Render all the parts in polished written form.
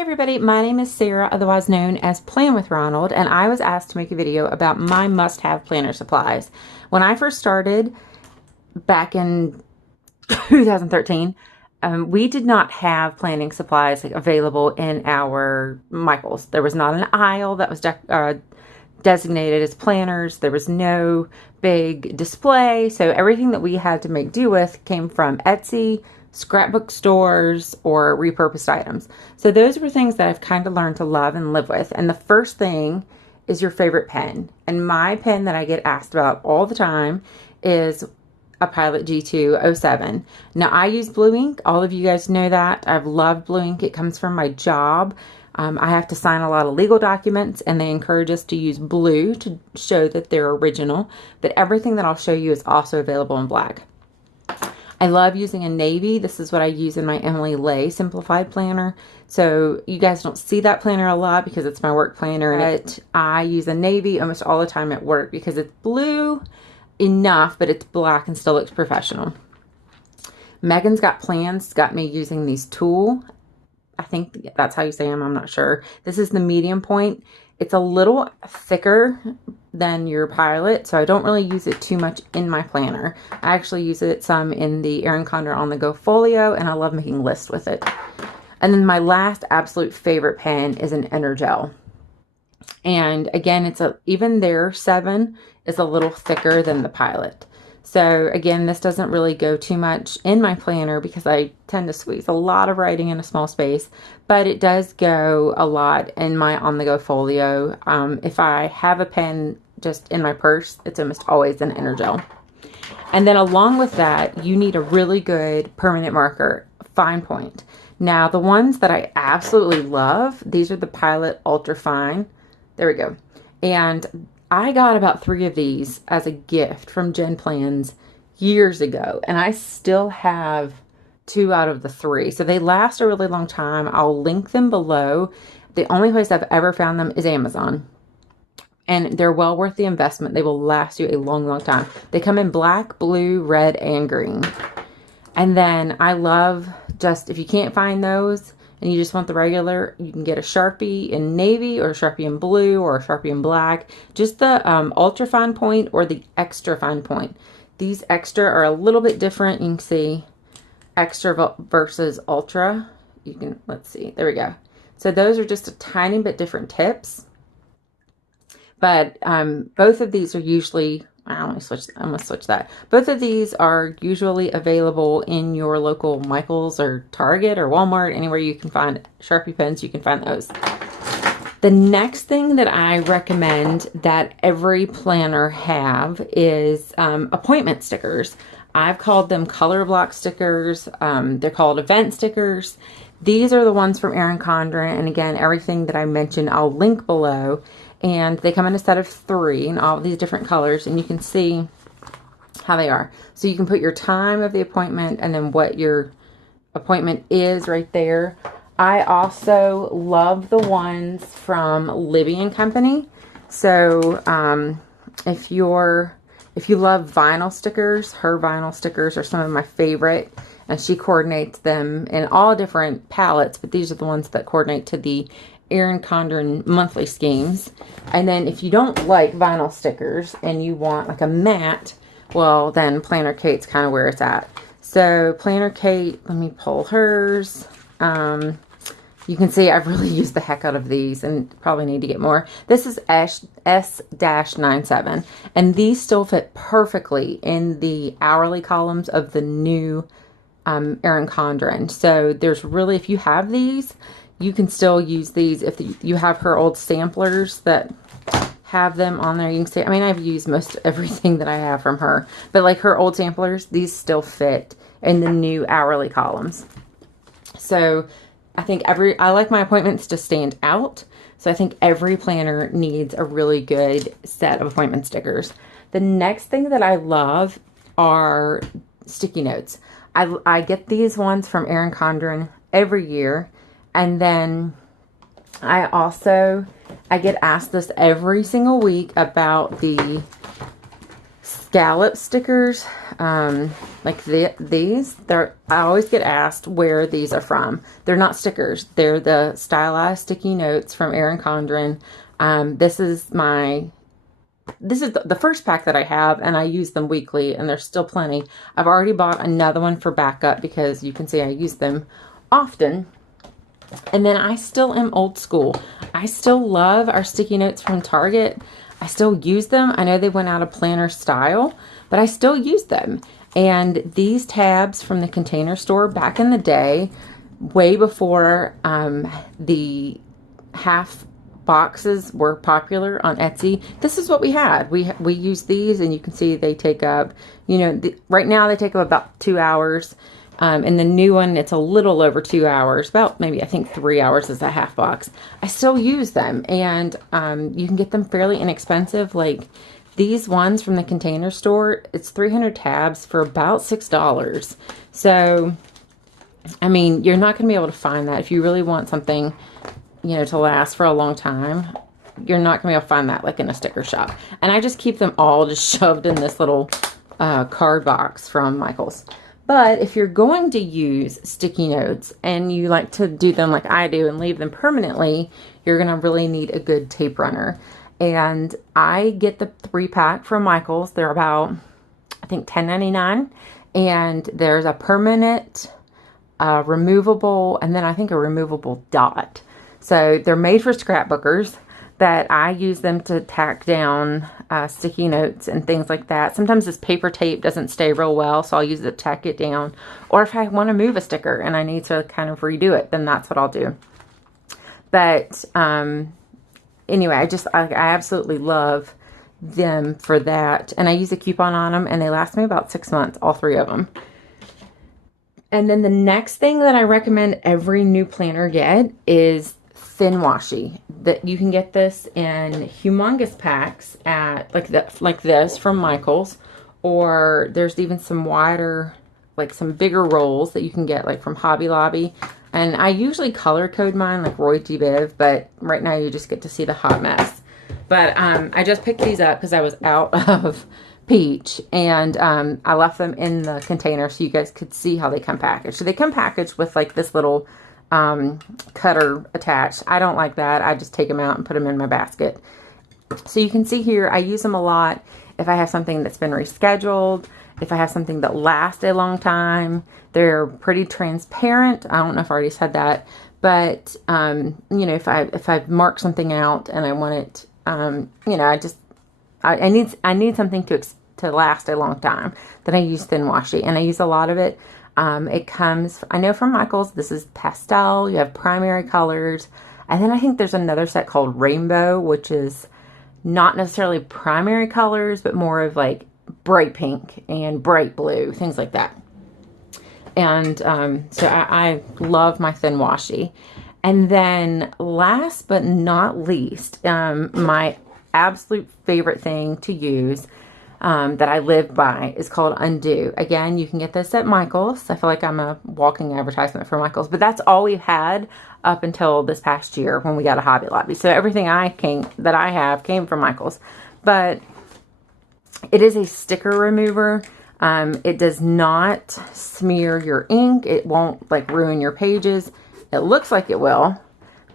Hey everybody, my name is Sarah, otherwise known as Plan with Ronald, and I was asked to make a video about my must-have planner supplies. When I first started back in 2013, we did not have planning supplies available in our Michaels. There was not an aisle that was designated as planners. There was no big display, so everything that we had to make do with came from Etsy, scrapbook stores, or repurposed items. So those were things that I've kind of learned to love and live with. And the first thing is your favorite pen. And my pen that I get asked about all the time is a Pilot G207. Now I use blue ink. All of you guys know that. I've loved blue ink. It comes from my job. I have to sign a lot of legal documents, and they encourage us to use blue to show that they're original. But everything that I'll show you is also available in black. I love using a navy. This is what I use in my Emily Lay Simplified Planner. So you guys don't see that planner a lot because it's my work planner, but I use a navy almost all the time at work because it's blue enough, but it's black and still looks professional. Megan's Got Plans got me using these Tulle. I think that's how you say them. I'm not sure. This is the medium point. It's a little thicker than your Pilot, so I don't really use it too much in my planner. I actually use it some in the Erin Condren On The Go folio, and I love making lists with it. And then my last absolute favorite pen is an Energel. And again, even their 7 is a little thicker than the Pilot. So again, this doesn't really go too much in my planner because I tend to squeeze a lot of writing in a small space, but it does go a lot in my on-the-go folio. If I have a pen just in my purse, it's almost always an Energel. And then along with that, you need a really good permanent marker, fine point. Now, the ones that I absolutely love, these are the Pilot Ultra Fine. There we go. And I got about 3 of these as a gift from Jen Plans years ago, and I still have 2 out of the 3. So they last a really long time. I'll link them below. The only place I've ever found them is Amazon, and they're well worth the investment. They will last you a long, long time. They come in black, blue, red, and green. And then I love, just if you can't find those and you just want the regular, you can get a Sharpie in navy or a Sharpie in blue or a Sharpie in black. Just the ultra fine point or the extra fine point. These extra are a little bit different. You can see extra versus ultra. You can, let's see, there we go. So those are just a tiny bit different tips. But both of these are usually, I'm gonna switch that. Both of these are usually available in your local Michaels or Target or Walmart. Anywhere you can find Sharpie pens, you can find those. The next thing that I recommend that every planner have is appointment stickers. I've called them color block stickers. They're called event stickers. These are the ones from Erin Condren, and again, everything that I mentioned I'll link below. And they come in a set of 3 in all these different colors, and you can see how they are. So you can put your time of the appointment and then what your appointment is right there. I also love the ones from Libby & Company. So if you love vinyl stickers, her vinyl stickers are some of my favorite, and she coordinates them in all different palettes, but these are the ones that coordinate to the Erin Condren monthly schemes. And then if you don't like vinyl stickers and you want like a matte, well then Planner Kate's kind of where it's at. So Planner Kate, let me pull hers. You can see I've really used the heck out of these and probably need to get more. This is S-97, and these still fit perfectly in the hourly columns of the new Erin Condren. So there's really, if you have these, you can still use these. If you have her old samplers that have them on there, you can see, I mean, I've used most everything that I have from her, but like her old samplers, these still fit in the new hourly columns. So I think I like my appointments to stand out. So I think every planner needs a really good set of appointment stickers. The next thing that I love are sticky notes. I get these ones from Erin Condren every year. And then I get asked this every single week about the scallop stickers, like these. I always get asked where these are from. They're not stickers. They're the Stylized sticky notes from Erin Condren. This is the first pack that I have, and I use them weekly, and there's still plenty. I've already bought another one for backup because you can see I use them often. And then I still am old school. I still love our sticky notes from Target. I still use them. I know they went out of planner style, but I still use them. And these tabs from the Container Store back in the day, way before the half boxes were popular on Etsy, this is what we had. We use these, and you can see they take up, you know, right now they take up about 2 hours. And the new one, it's a little over 2 hours, about maybe I think 3 hours is a half box. I still use them, and you can get them fairly inexpensive. Like these ones from the Container Store, it's 300 tabs for about $6. So, I mean, you're not going to be able to find that if you really want something, you know, to last for a long time. You're not going to be able to find that like in a sticker shop. And I just keep them all just shoved in this little card box from Michael's. But if you're going to use sticky notes and you like to do them like I do and leave them permanently, you're going to really need a good tape runner. And I get the 3-pack from Michael's. They're about, I think, $10.99. And there's a permanent, removable, and then I think a removable dot. So they're made for scrapbookers, that I use them to tack down sticky notes and things like that. Sometimes this paper tape doesn't stay real well, so I'll use it to tack it down. Or if I want to move a sticker and I need to kind of redo it, then that's what I'll do. But anyway, I absolutely love them for that. And I use a coupon on them, and they last me about 6 months, all 3 of them. And then the next thing that I recommend every new planner get is thin washi. That you can get this in humongous packs at like this from Michael's, or there's even some wider, like some bigger rolls that you can get like from Hobby Lobby. And I usually color code mine like Roy G. Biv, but right now you just get to see the hot mess. But I just picked these up because I was out of peach, and I left them in the container so you guys could see how they come packaged. So they come packaged with like this little cutter attached. I don't like that. I just take them out and put them in my basket. So you can see here, I use them a lot if I have something that's been rescheduled, if I have something that lasts a long time. They're pretty transparent. I don't know if I already said that, but you know, if I've marked something out and I want it, you know, I need something to last a long time, then I use thin washi, and I use a lot of it. It comes, I know from Michael's, this is pastel, you have primary colors, and then I think there's another set called Rainbow, which is not necessarily primary colors, but more of like bright pink and bright blue, things like that. And so I love my thin washi. And then last but not least, my absolute favorite thing to use that I live by is called Undo. Again, you can get this at Michael's. I feel like I'm a walking advertisement for Michael's, but that's all we've had up until this past year when we got a Hobby Lobby. So everything that I have came from Michael's. But it is a sticker remover. It does not smear your ink. It won't like ruin your pages. It looks like it will,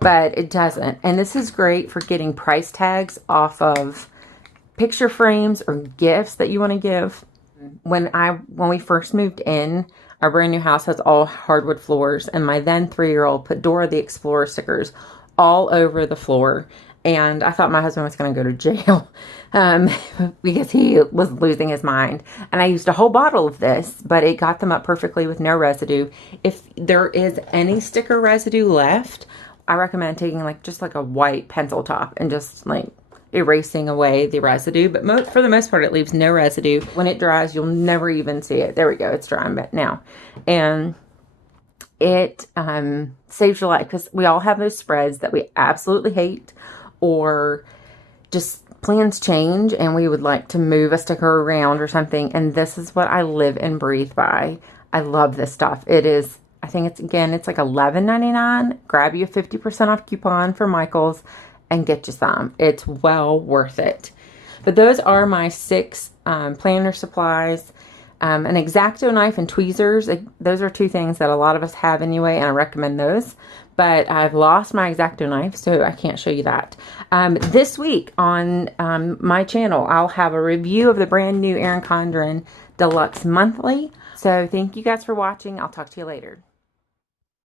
but it doesn't. And this is great for getting price tags off of picture frames or gifts that you want to give. When we first moved in, our brand new house has all hardwood floors, and my then 3-year-old put Dora the Explorer stickers all over the floor, and I thought my husband was going to go to jail because he was losing his mind. And I used a whole bottle of this, but it got them up perfectly with no residue. If there is any sticker residue left, I recommend taking just like a white pencil top and just like erasing away the residue, but for the most part it leaves no residue. When it dries, you'll never even see it. There we go, it's drying now. And it saves your life, because we all have those spreads that we absolutely hate, or just plans change and we would like to move a sticker around or something, and this is what I live and breathe by. I love this stuff. It is, I think it's like $11.99. Grab you a 50% off coupon for Michael's and get you some. It's well worth it. But those are my 6 planner supplies. An X-acto knife and tweezers. Those are 2 things that a lot of us have anyway, and I recommend those. But I've lost my X-acto knife, so I can't show you that. This week on my channel, I'll have a review of the brand new Erin Condren Deluxe Monthly. So thank you guys for watching. I'll talk to you later.